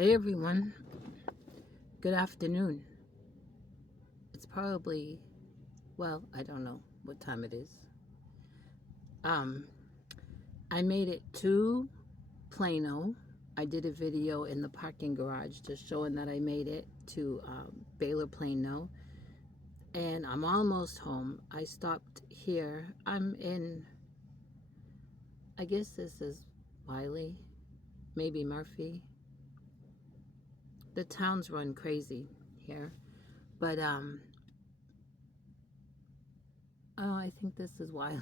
Hey everyone, good afternoon. It's probably, well, I don't know what time it is. Um, I made it to Plano. I did a video in the parking garage just showing that I made it to Baylor Plano, and I'm almost home. I stopped here. I'm in, I guess this is Wiley, maybe Murphy. The towns run crazy here, but oh, I think this is Wiley.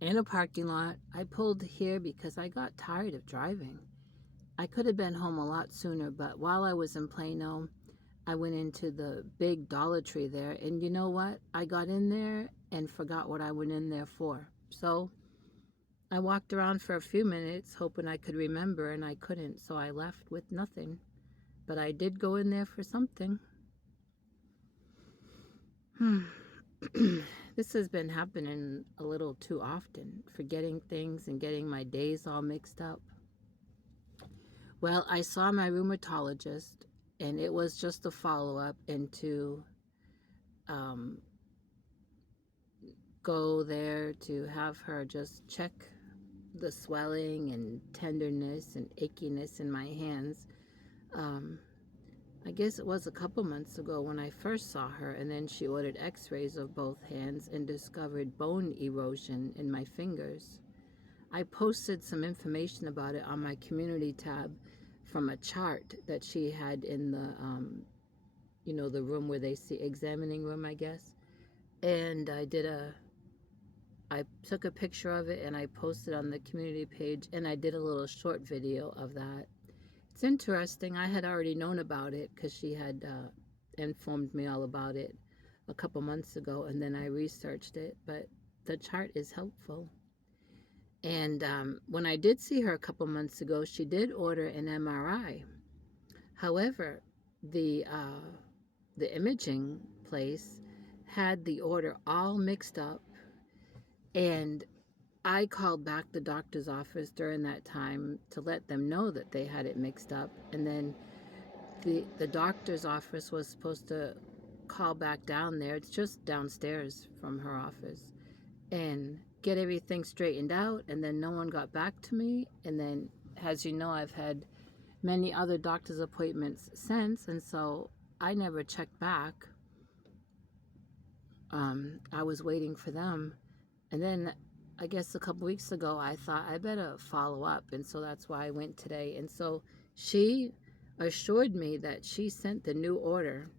In a parking lot. I pulled here because I got tired of driving. I could have been home a lot sooner, but while I was in Plano, I went into the big Dollar Tree there, and you know what? I got in there and forgot what I went in there for. So I walked around for a few minutes hoping I could remember, and I couldn't, so I left with nothing. But I did go in there for something. This has been happening a little too often, forgetting things and getting my days all mixed up. Well, I saw my rheumatologist, and it was just a follow-up and to um, go there to have her just check the swelling and tenderness and achiness in my hands. Um, I guess it was a couple months ago when I first saw her, and then she ordered x-rays of both hands and discovered bone erosion in my fingers. I posted some information about it on my community tab from a chart that she had in the the room where they see examining room, I guess. And I took a picture of it and I posted on the community page, and I did a little short video of that. It's interesting. I had already known about it because she had informed me all about it a couple months ago, and then I researched it. But the chart is helpful. And when I did see her a couple months ago, she did order an MRI. However, the imaging place had the order all mixed up, and I called back the doctor's office during that time to let them know that they had it mixed up, and then the doctor's office was supposed to call back down there. It's just downstairs from her office, and get everything straightened out, and then no one got back to me. And then, as you know, I've had many other doctor's appointments since, and so I never checked back. I was waiting for them, and then I guess a couple weeks ago I thought I better follow up, and so that's why I went today. And so she assured me that she sent the new order.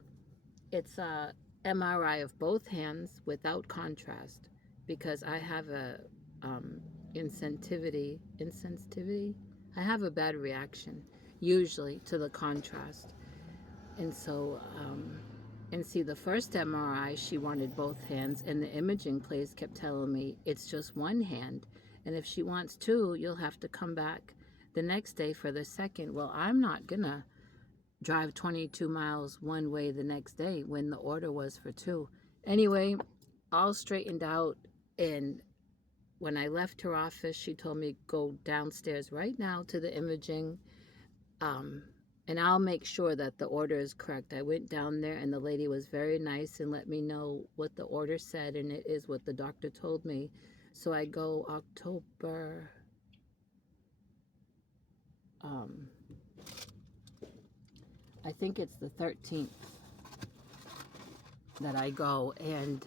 It's a MRI of both hands without contrast, because I have a insensitivity. I have a bad reaction usually to the contrast, and so and see, the first MRI, she wanted both hands, and the imaging place kept telling me it's just one hand. And if she wants two, you'll have to come back the next day for the second. Well, I'm not going to drive 22 miles one way the next day when the order was for two. Anyway, all straightened out. And when I left her office, she told me go downstairs right now to the imaging. And I'll make sure that the order is correct. I went down there, and the lady was very nice and let me know what the order said, and it is what the doctor told me. So I go October, I think it's the 13th that I go, and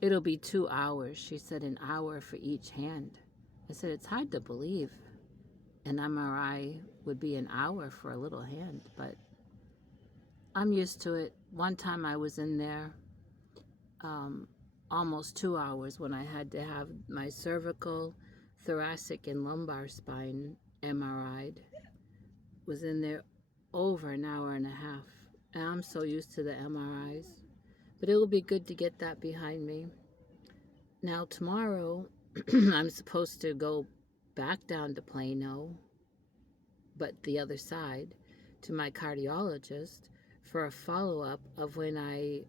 it'll be 2 hours. She said an hour for each hand. I said, it's hard to believe an MRI would be an hour for a little hand, but I'm used to it. One time I was in there almost 2 hours when I had to have my cervical, thoracic, and lumbar spine MRI'd. Was in there over an hour and a half. And I'm so used to the MRIs. But it will be good to get that behind me. Now tomorrow, I'm supposed to go back down to Plano, but the other side, to my cardiologist for a follow-up of when I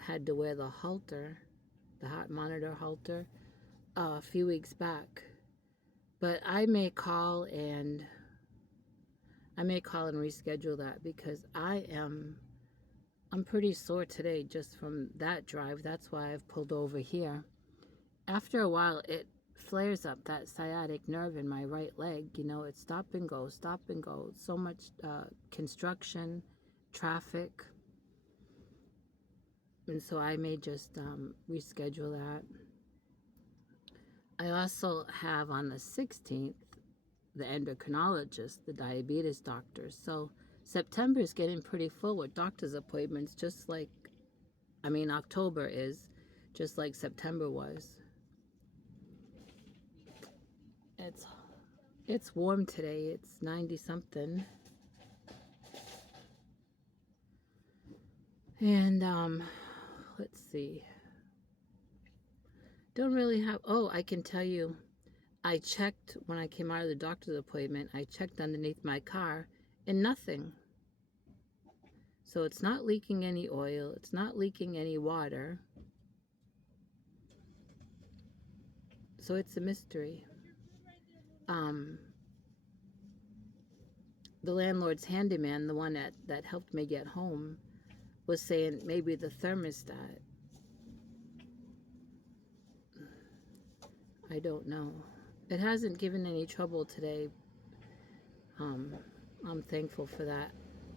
had to wear the halter, the heart monitor halter, a few weeks back. But I may call and I may call and reschedule that because I'm pretty sore today just from that drive. That's why I've pulled over here. After a while, it flares up, that sciatic nerve in my right leg. You know, it's stop and go, stop and go. So much construction, traffic. And so I may just reschedule that. I also have on the 16th the endocrinologist, the diabetes doctor. So September is getting pretty full with doctor's appointments, just like, October is, just like September was. It's warm today. It's 90 something. And let's see. Don't really have, oh, I can tell you, I checked when I came out of the doctor's appointment, I checked underneath my car and nothing. So it's not leaking any oil, it's not leaking any water. So it's a mystery. The landlord's handyman, the one that helped me get home, was saying maybe the thermostat. I don't know. It hasn't given any trouble today. I'm thankful for that.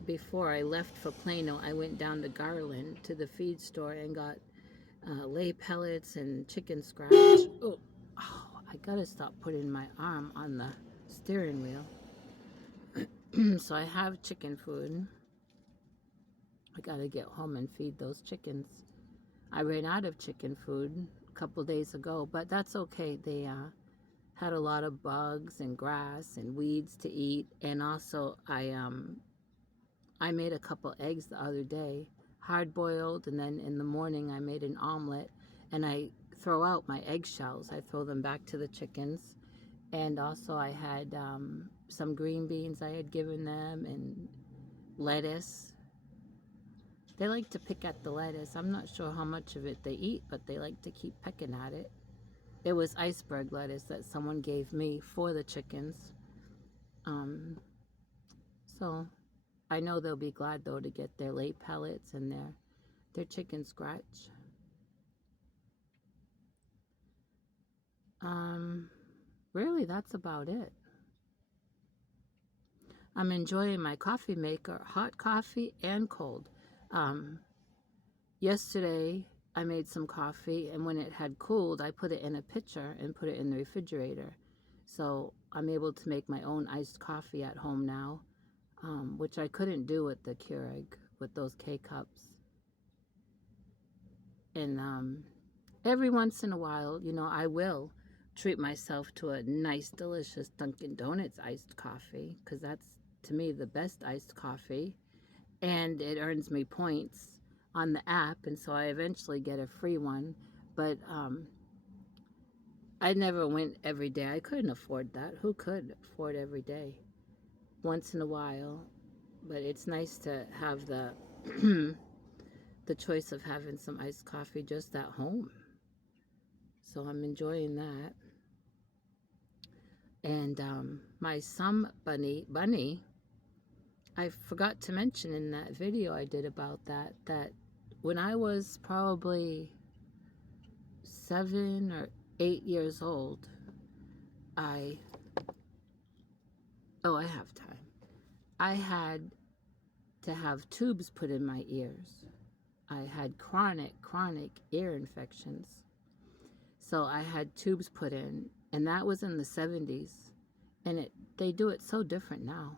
Before I left for Plano, I went down to Garland to the feed store and got lay pellets and chicken scratch. Oh, I gotta stop putting my arm on the steering wheel. So I have chicken food. I gotta get home and feed those chickens. I ran out of chicken food a couple days ago, but that's okay. They had a lot of bugs and grass and weeds to eat, and also I made a couple eggs the other day, hard boiled, and then in the morning I made an omelet, and I throw out my eggshells. I throw them back to the chickens. And also I had some green beans I had given them, and lettuce. They like to pick at the lettuce. I'm not sure how much of it they eat, but they like to keep pecking at it. It was iceberg lettuce that someone gave me for the chickens. So I know they'll be glad though to get their lay pellets and their chicken scratch. Really, that's about it. I'm enjoying my coffee maker, hot coffee and cold. Yesterday, I made some coffee, and when it had cooled, I put it in a pitcher and put it in the refrigerator. So I'm able to make my own iced coffee at home now, which I couldn't do with the Keurig, with those K-cups. And every once in a while, I will treat myself to a nice, delicious Dunkin' Donuts iced coffee, because that's, to me, the best iced coffee. And it earns me points on the app, and so I eventually get a free one. But I never went every day. I couldn't afford that. Who could afford every day? Once in a while. But it's nice to have the the choice of having some iced coffee just at home. So I'm enjoying that. And my son Bunny, I forgot to mention in that video I did about that when I was probably 7 or 8 years old, I have time. I had to have tubes put in my ears. I had chronic ear infections. So I had tubes put in, and that was in the 70s. And they do it so different now.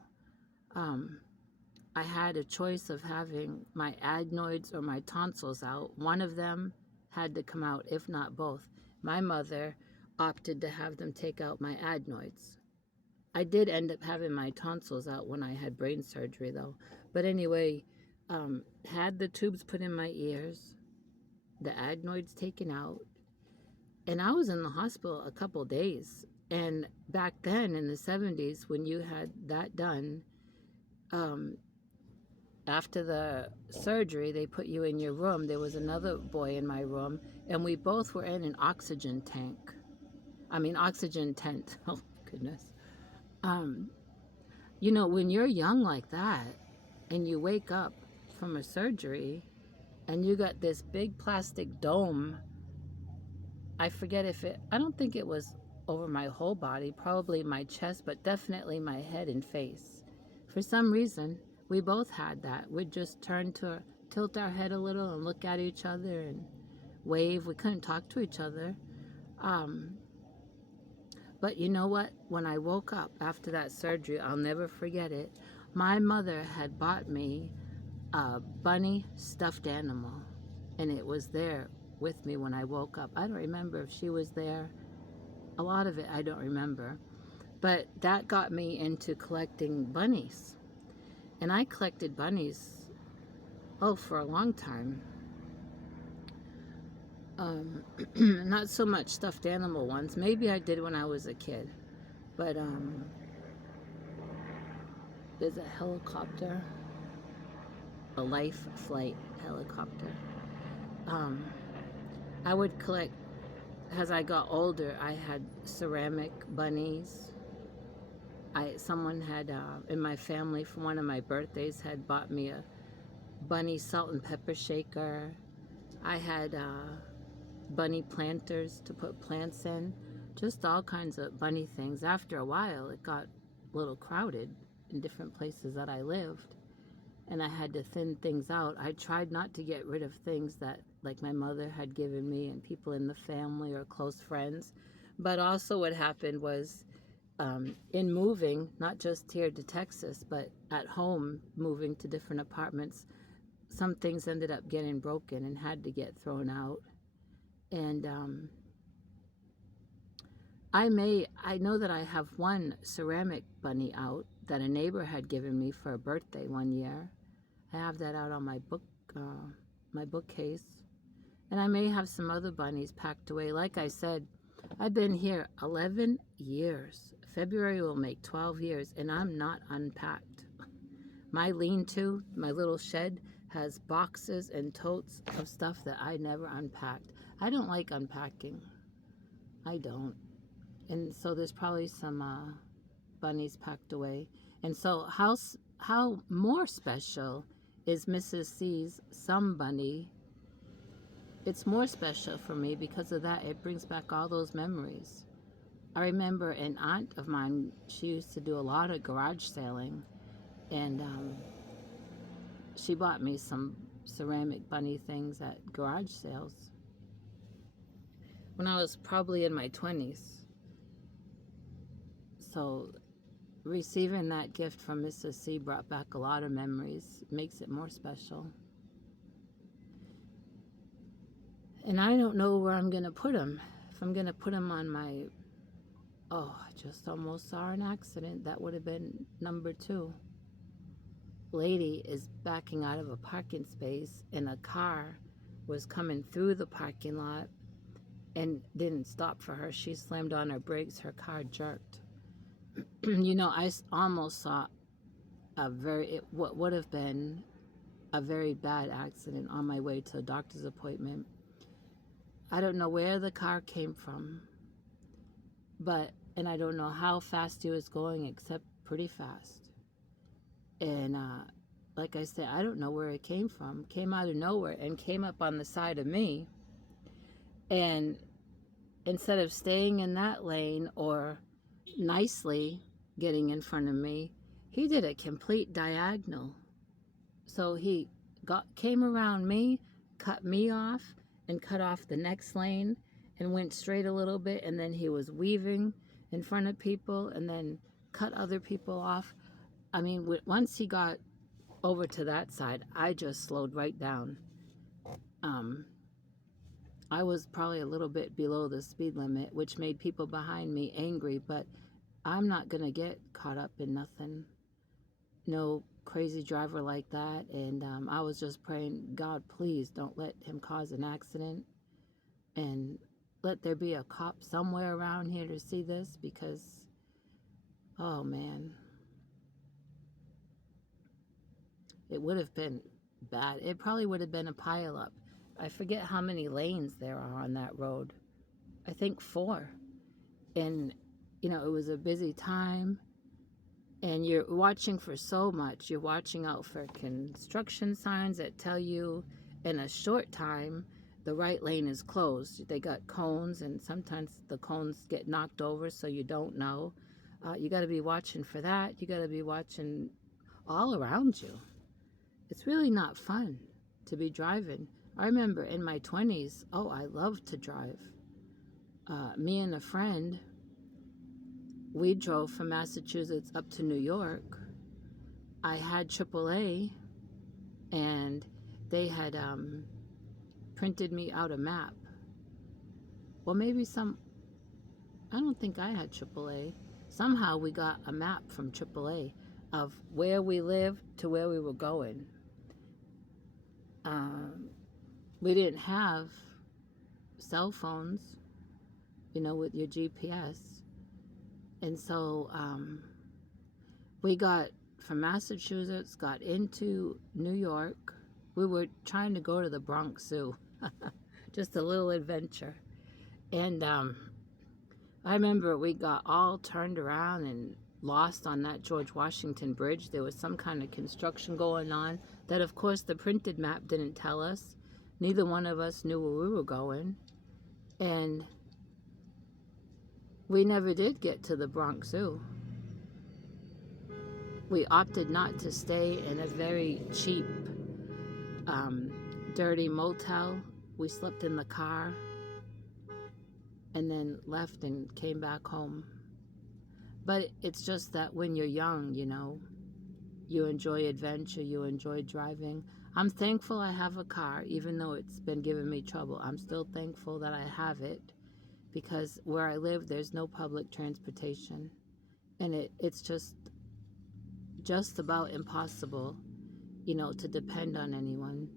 I had a choice of having my adenoids or my tonsils out. One of them had to come out, if not both. My mother opted to have them take out my adenoids. I did end up having my tonsils out when I had brain surgery, though. But anyway, had the tubes put in my ears, the adenoids taken out, and I was in the hospital a couple days. And back then in the 70s, when you had that done, after the surgery, they put you in your room. There was another boy in my room, and we both were in an oxygen tank. Oxygen tent. Oh, goodness. When you're young like that and you wake up from a surgery and you got this big plastic dome, I don't think it was over my whole body, probably my chest, but definitely my head and face. For some reason, we both had that. We'd just tilt our head a little and look at each other and wave. We couldn't talk to each other. Um, but you know what? When I woke up after that surgery, I'll never forget it. My mother had bought me a bunny stuffed animal, and it was there with me when I woke up. I don't remember if she was there. A lot of it I don't remember. But that got me into collecting bunnies. And I collected bunnies, for a long time. Not so much stuffed animal ones. Maybe I did when I was a kid. But there's a helicopter, a life flight helicopter. I would collect, as I got older, I had ceramic bunnies. Someone had, in my family, for one of my birthdays, had bought me a bunny salt and pepper shaker. I had bunny planters to put plants in. Just all kinds of bunny things. After a while, it got a little crowded in different places that I lived, and I had to thin things out. I tried not to get rid of things that, like, my mother had given me and people in the family or close friends. But also what happened was, in moving, not just here to Texas, but at home, moving to different apartments, some things ended up getting broken and had to get thrown out. And I know that I have one ceramic bunny out that a neighbor had given me for a birthday one year. I have that out on my bookcase. And I may have some other bunnies packed away. Like I said, I've been here 11 years. February will make 12 years, and I'm not unpacked. My lean-to, my little shed, has boxes and totes of stuff that I never unpacked. I don't like unpacking. I don't. And so there's probably some bunnies packed away. And so how more special is Mrs. C's Some Bunny? It's more special for me because of that. It brings back all those memories. I remember an aunt of mine, she used to do a lot of garage sailing, and she bought me some ceramic bunny things at garage sales when I was probably in my 20s. So receiving that gift from Mrs. C brought back a lot of memories. It makes it more special. And I don't know where I'm going to put them. If I'm going to put them on my... Oh, I just almost saw an accident. That would have been number 2. Lady is backing out of a parking space, and a car was coming through the parking lot and didn't stop for her. She slammed on her brakes. Her car jerked. I almost saw what would have been a very bad accident on my way to a doctor's appointment. I don't know where the car came from, and I don't know how fast he was going, except pretty fast. And like I said, I don't know where it came from. Came out of nowhere and came up on the side of me. And instead of staying in that lane or nicely getting in front of me, he did a complete diagonal. So he came around me, cut me off, and cut off the next lane, and went straight a little bit, and then he was weaving in front of people and then cut other people off. I mean, once he got over to that side, I just slowed right down. I was probably a little bit below the speed limit, which made people behind me angry, but I'm not going to get caught up in nothing. No crazy driver like that. And I was just praying, God, please don't let him cause an accident, and let there be a cop somewhere around here to see this, because, oh man, it would have been bad. It probably would have been a pileup. I forget how many lanes there are on that road. I think 4. And, it was a busy time. And you're watching for so much. You're watching out for construction signs that tell you in a short time the right lane is closed. They got cones, and sometimes the cones get knocked over, so you don't know. You got to be watching for that. You got to be watching all around you. It's really not fun to be driving. I remember in my 20s, oh, I loved to drive. Me and a friend, we drove from Massachusetts up to New York. I had AAA, and they had printed me out a map. Well, maybe I don't think I had AAA. Somehow we got a map from AAA of where we lived to where we were going. We didn't have cell phones, with your GPS. And so we got from Massachusetts, got into New York. We were trying to go to the Bronx Zoo. Just a little adventure. And I remember we got all turned around and lost on that George Washington Bridge. There was some kind of construction going on that, of course, the printed map didn't tell us. Neither one of us knew where we were going. And we never did get to the Bronx Zoo. We opted not to stay in a very cheap, dirty motel. We slept in the car and then left and came back home. But it's just that when you're young, you enjoy adventure, you enjoy driving. I'm thankful I have a car, even though it's been giving me trouble. I'm still thankful that I have it, because where I live, there's no public transportation. And it's just about impossible, to depend on anyone.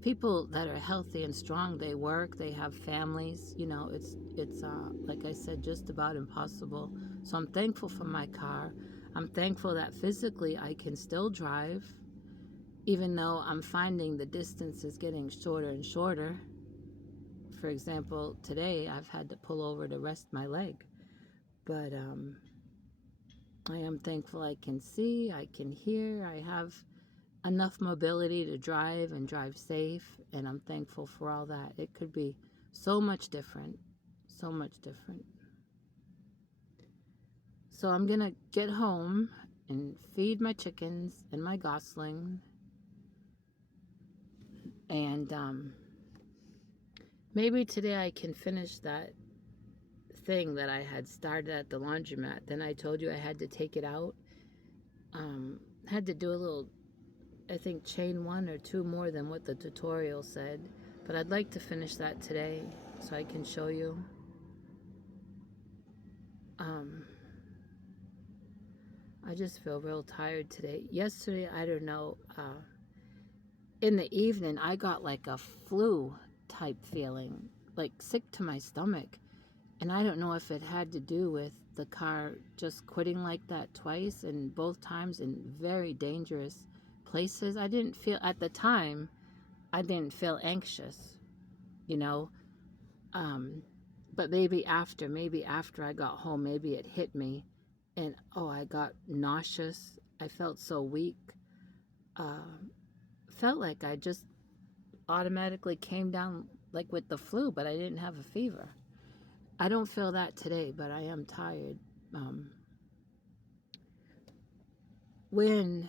People that are healthy and strong, they work, they have families, it's like I said, just about impossible. So I'm thankful for my car. I'm thankful that physically I can still drive, even though I'm finding the distance is getting shorter and shorter. For example, today I've had to pull over to rest my leg. But I am thankful I can see, I can hear, I have enough mobility to drive and drive safe, and I'm thankful for all that. It could be so much different, so much different. So I'm gonna get home and feed my chickens and my gosling, and maybe today I can finish that thing that I had started at the laundromat. Then I told you I had to take it out. Had to do a little, I think, chain 1 or 2 more than what the tutorial said, but I'd like to finish that today so I can show you. I just feel real tired today. Yesterday, I don't know, in the evening I got like a flu type feeling, like sick to my stomach, and I don't know if it had to do with the car just quitting like that twice, and both times in very dangerous places. I didn't feel, at the time, I didn't feel anxious, but maybe after I got home, maybe it hit me, and I got nauseous. I felt so weak. Felt like I just automatically came down like with the flu, but I didn't have a fever. I don't feel that today, but I am tired. When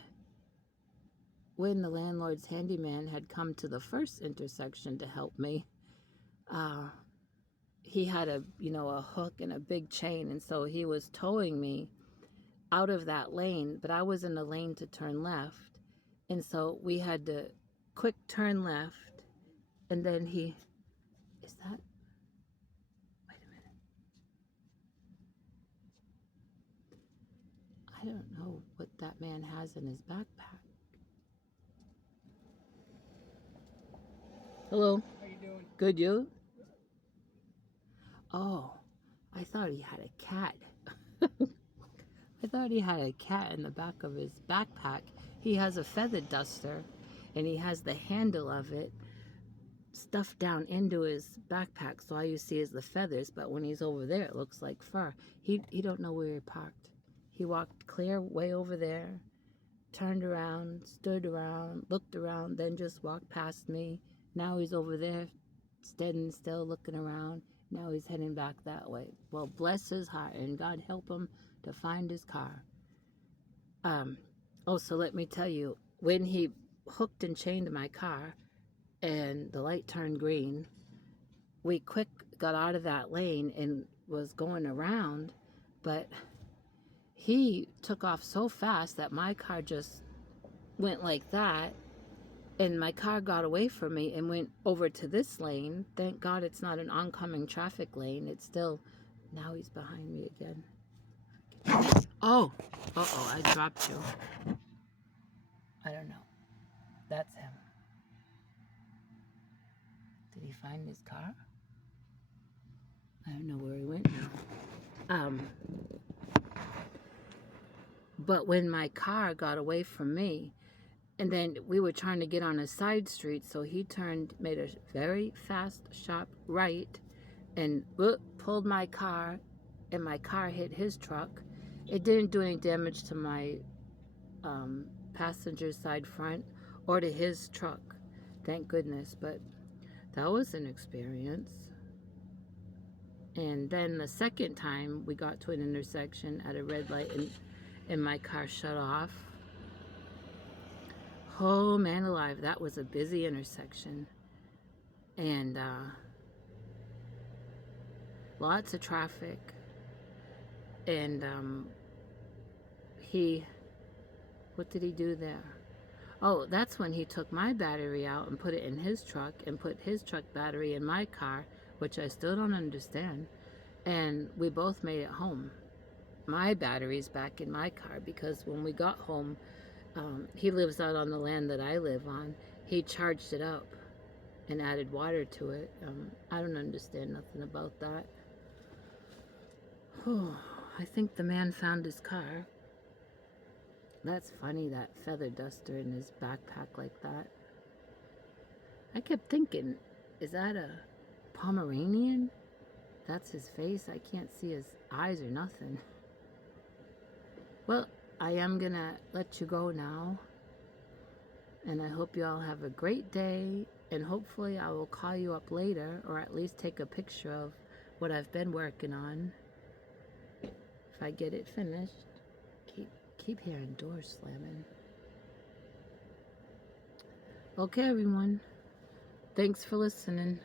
the landlord's handyman had come to the first intersection to help me, he had a hook and a big chain, and so he was towing me out of that lane, but I was in the lane to turn left, and so we had to quick turn left, and then wait a minute, I don't know what that man has in his backpack. Hello. How you doing? Good, you? Oh, I thought he had a cat. I thought he had a cat in the back of his backpack. He has a feather duster, and he has the handle of it stuffed down into his backpack, so all you see is the feathers, but when he's over there, it looks like fur. He don't know where he parked. He walked clear way over there, turned around, stood around, looked around, then just walked past me. Now he's over there, standing still, looking around. Now he's heading back that way. Well, bless his heart, and God help him to find his car. Also, let me tell you, when he hooked and chained my car and the light turned green, we quick got out of that lane and was going around, but he took off so fast that my car just went like that, and my car got away from me and went over to this lane. Thank God it's not an oncoming traffic lane. It's still, now he's behind me again. Oh, uh-oh, I dropped you. I don't know. That's him. Did he find his car? I don't know where he went now. But when my car got away from me, and then we were trying to get on a side street, so he made a very fast, sharp right, and pulled my car, and my car hit his truck. It didn't do any damage to my passenger side front or to his truck, thank goodness, but that was an experience. And then the second time we got to an intersection at a red light, and my car shut off. Oh man alive, that was a busy intersection, and lots of traffic. And what did he do there? Oh, that's when he took my battery out and put it in his truck and put his truck battery in my car, which I still don't understand. And we both made it home. My battery's back in my car because when we got home, he lives out on the land that I live on. He charged it up and added water to it. I don't understand nothing about that. Oh, I think the man found his car. That's funny, that feather duster in his backpack like that. I kept thinking, is that a Pomeranian? That's his face. I can't see his eyes or nothing. Well, I am gonna let you go now. And I hope you all have a great day. And hopefully I will call you up later, or at least take a picture of what I've been working on. If I get it finished. Keep hearing doors slamming. Okay, everyone. Thanks for listening.